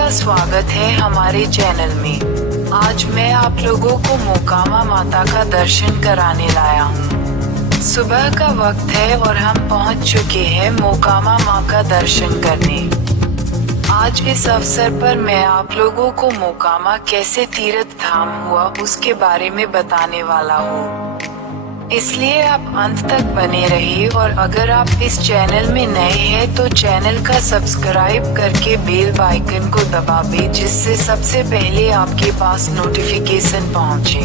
का स्वागत है हमारे चैनल में। आज मैं आप लोगों को मोकामा माता का दर्शन कराने लाया हूँ। सुबह का वक्त है और हम पहुँच चुके हैं मोकामा माँ का दर्शन करने। आज इस अवसर पर मैं आप लोगों को मोकामा कैसे तीर्थ धाम हुआ उसके बारे में बताने वाला हूँ, इसलिए आप अंत तक बने रहिए। और अगर आप इस चैनल में नए हैं तो चैनल का सब्सक्राइब करके बेल आइकन को दबा दें, जिससे सबसे पहले आपके पास नोटिफिकेशन पहुंचे।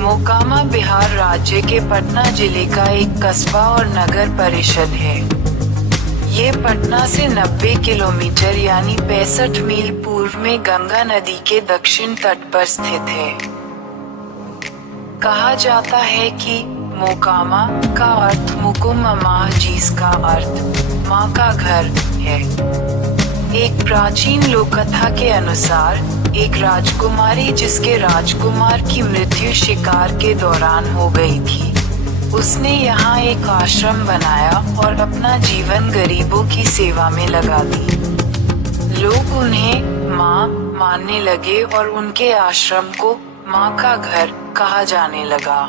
मोकामा बिहार राज्य के पटना जिले का एक कस्बा और नगर परिषद है। ये पटना से 90 किलोमीटर यानी 65 मील पूर्व में गंगा नदी के दक्षिण तट पर स्थित है। कहा जाता है कि मोकामा का अर्थ मुकुम्मा, जिसका अर्थ माँ का घर है। एक प्राचीन लोक कथा के अनुसार एक राजकुमारी जिसके राजकुमार की मृत्यु शिकार के दौरान हो गई थी, उसने यहाँ एक आश्रम बनाया और अपना जीवन गरीबों की सेवा में लगा दी। लोग उन्हें माँ मानने लगे और उनके आश्रम को माँ का घर कहा जाने लगा।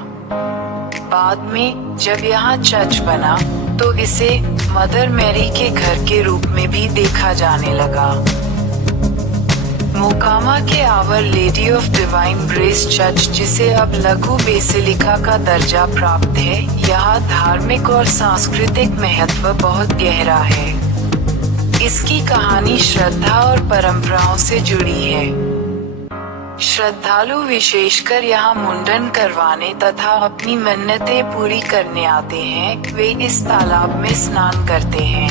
बाद में जब यहाँ चर्च बना तो इसे मदर मैरी के घर के रूप में भी देखा जाने लगा। मोकामा के Our Lady of Divine Grace church, जिसे अब लघु बेसिलिका का दर्जा प्राप्त है, यहाँ धार्मिक और सांस्कृतिक महत्व बहुत गहरा है। इसकी कहानी श्रद्धा और परंपराओं से जुड़ी है। श्रद्धालु विशेषकर यहाँ मुंडन करवाने तथा अपनी मन्नतें पूरी करने आते हैं। वे इस तालाब में स्नान करते हैं।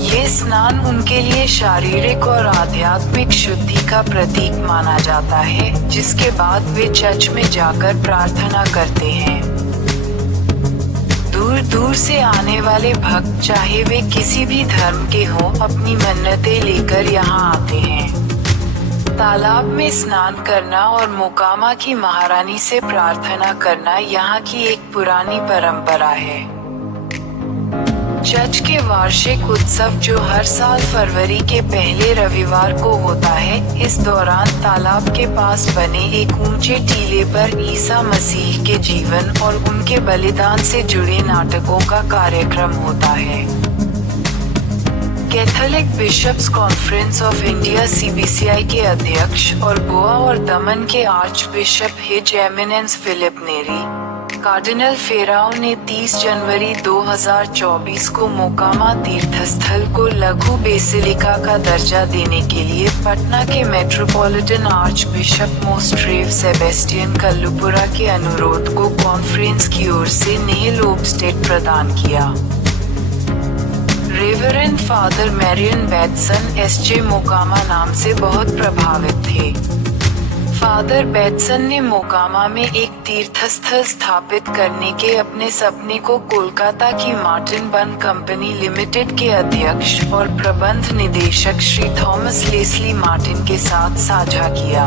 ये स्नान उनके लिए शारीरिक और आध्यात्मिक शुद्धि का प्रतीक माना जाता है, जिसके बाद वे चर्च में जाकर प्रार्थना करते हैं। दूर दूर से आने वाले भक्त, चाहे वे किसी भी धर्म के हों, अपनी मन्नतें लेकर यहाँ आते हैं। तालाब में स्नान करना और मोकामा की महारानी से प्रार्थना करना यहाँ की एक पुरानी परंपरा है। चर्च के वार्षिक उत्सव, जो हर साल फरवरी के पहले रविवार को होता है, इस दौरान तालाब के पास बने एक ऊंचे टीले पर ईसा मसीह के जीवन और उनके बलिदान से जुड़े नाटकों का कार्यक्रम होता है। Catholic bishops conference of India (CBCI) के अध्यक्ष और गोवा और दमन के archbishop his eminence Philip Neri cardinal Ferrao ने 30 जनवरी 2024 को मोकामा तीर्थस्थल को लघु बेसिलिका का दर्जा देने के लिए पटना के मेट्रोपॉलिटन आर्च बिशप मोस्ट्रेव सेबेस्टियन कल्लुपुरा के अनुरोध को कॉन्फ्रेंस की ओर से नेल ओब्स्टेड प्रदान किया। Reverend Father Marian Batson SJ Mokama नाम से बहुत प्रभावित थे। फादर बैटसन ने मोकामा में एक तीर्थस्थल स्थापित करने के अपने सपने को कोलकाता की मार्टिन बन कंपनी लिमिटेड के अध्यक्ष और प्रबंध निदेशक श्री थॉमस लेस्ली मार्टिन के साथ साझा किया।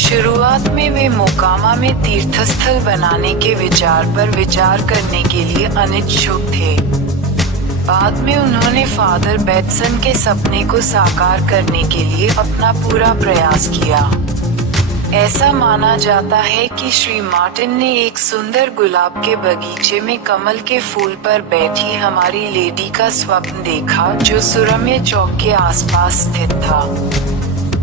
शुरुआत में वे मोकामा में तीर्थस्थल बनाने के विचार पर विचार करने के लिए अनिच्छुक थे। बाद में उन्होंने फादर बैटसन के सपने को साकार करने के लिए अपना पूरा प्रयास किया। ऐसा माना जाता है कि श्री मार्टिन ने एक सुंदर गुलाब के बगीचे में कमल के फूल पर बैठी हमारी लेडी का स्वप्न देखा, जो सुरम्य चौक के आसपास स्थित था।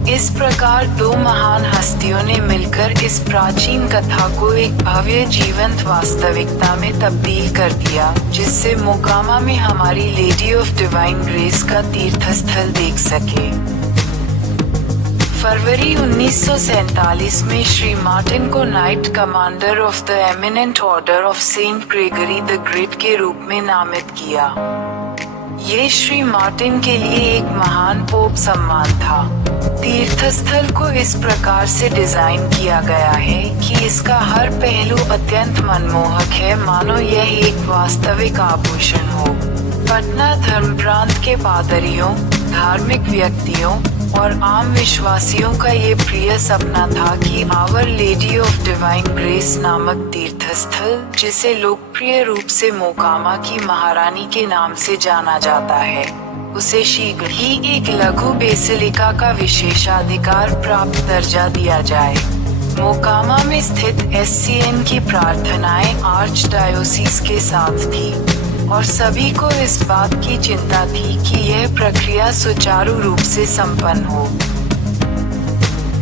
इस प्रकार दो महान हस्तियों ने मिलकर इस प्राचीन कथा को एक भव्य जीवंत वास्तविकता में तब्दील कर दिया, जिससे मोकामा में हमारी लेडी ऑफ डिवाइन ग्रेस का तीर्थस्थल देख सके। फरवरी 1947 में श्री मार्टिन को Knight Commander of the Eminent Order of Saint Gregory the Great के रूप में नामित किया। ये श्री मार्टिन के लिए एक महान पोप सम्मान था। तीर्थस्थल को इस प्रकार से डिजाइन किया गया है कि इसका हर पहलू अत्यंत मनमोहक है, मानो यह एक वास्तविक आभूषण हो। पटना धर्म प्रांत के पादरियों, धार्मिक व्यक्तियों और आम विश्वासियों का ये प्रिय सपना था कि Our Lady of Divine Grace नामक तीर्थस्थल, जिसे लोकप्रिय रूप से मोकामा की महारानी के नाम से जाना जाता है, उसे शीघ्र ही एक लघु बेसिलिका का विशेषाधिकार प्राप्त दर्जा दिया जाए। मोकामा में स्थित एससीएन की प्रार्थनाएं आर्च डायोसीस के साथ थी, और सभी को इस बात की चिंता थी कि यह प्रक्रिया सुचारू रूप से संपन्न हो।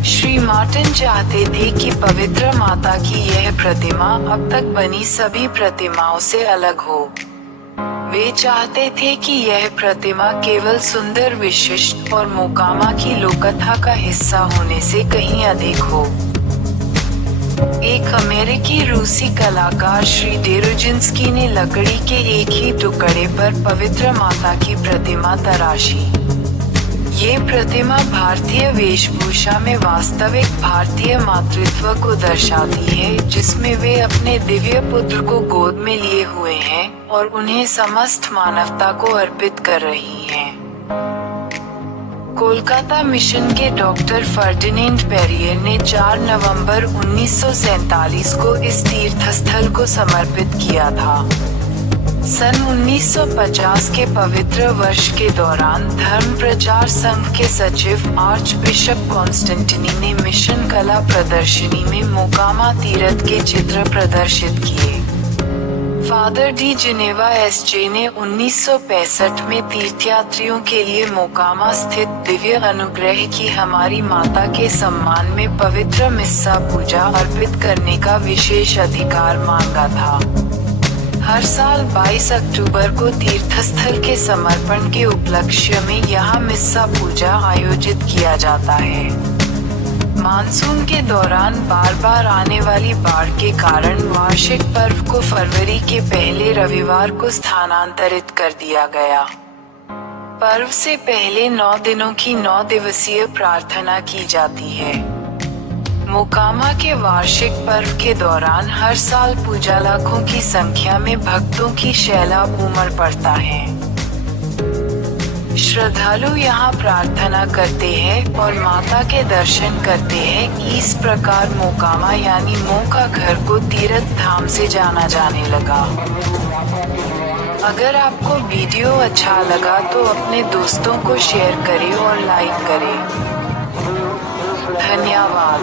श्री मार्टिन चाहते थे कि पवित्र माता की यह प्रतिमा अब तक बनी सभी प्रतिमाओं से अलग हो। वे चाहते थे कि यह प्रतिमा केवल सुंदर, विशिष्ट और मोकामा की लोककथा का हिस्सा होने से कहीं अधिक हो। एक अमेरिकी रूसी कलाकार श्री डेरोजिंस्की ने लकड़ी के एक ही टुकड़े पर पवित्र माता की प्रतिमा तराशी। ये प्रतिमा भारतीय वेशभूषा में वास्तविक भारतीय मातृत्व को दर्शाती है, जिसमें वे अपने दिव्य पुत्र को गोद में लिए हुए हैं और उन्हें समस्त मानवता को अर्पित कर रही हैं। कोलकाता मिशन के डॉक्टर फर्डिनेंड पेरियर ने 4 नवंबर 1947 को इस तीर्थस्थल को समर्पित किया था। सन 1950 के पवित्र वर्ष के दौरान धर्म प्रचार संघ के सचिव आर्चबिशप कॉन्स्टेंटिनी ने मिशन कला प्रदर्शनी में मोकामा तीर्थ के चित्र प्रदर्शित किए। फादर डी जिनेवा एसजे ने 1965 में तीर्थयात्रियों के लिए मोकामा स्थित दिव्य अनुग्रह की हमारी माता के सम्मान में पवित्र मिस्सा पूजा अर्पित करने का विशेष अधिकार मांगा था। हर साल 22 अक्टूबर को तीर्थस्थल के समर्पण के उपलक्ष्य में यहाँ मिस्सा पूजा आयोजित किया जाता है। मानसून के दौरान बार बार आने वाली बाढ़ के कारण वार्षिक पर्व को फरवरी के पहले रविवार को स्थानांतरित कर दिया गया। पर्व से पहले 9 दिनों की 9 दिवसीय प्रार्थना की जाती है। मोकामा के वार्षिक पर्व के दौरान हर साल पूजा लाखों की संख्या में भक्तों की सैलाब उमड़ पड़ता है। श्रद्धालु यहाँ प्रार्थना करते हैं और माता के दर्शन करते हैं। इस प्रकार मोकामा यानी मोह का घर को तीर्थ धाम से जाना जाने लगा। अगर आपको वीडियो अच्छा लगा तो अपने दोस्तों को शेयर करें और लाइक करें। धन्यवाद।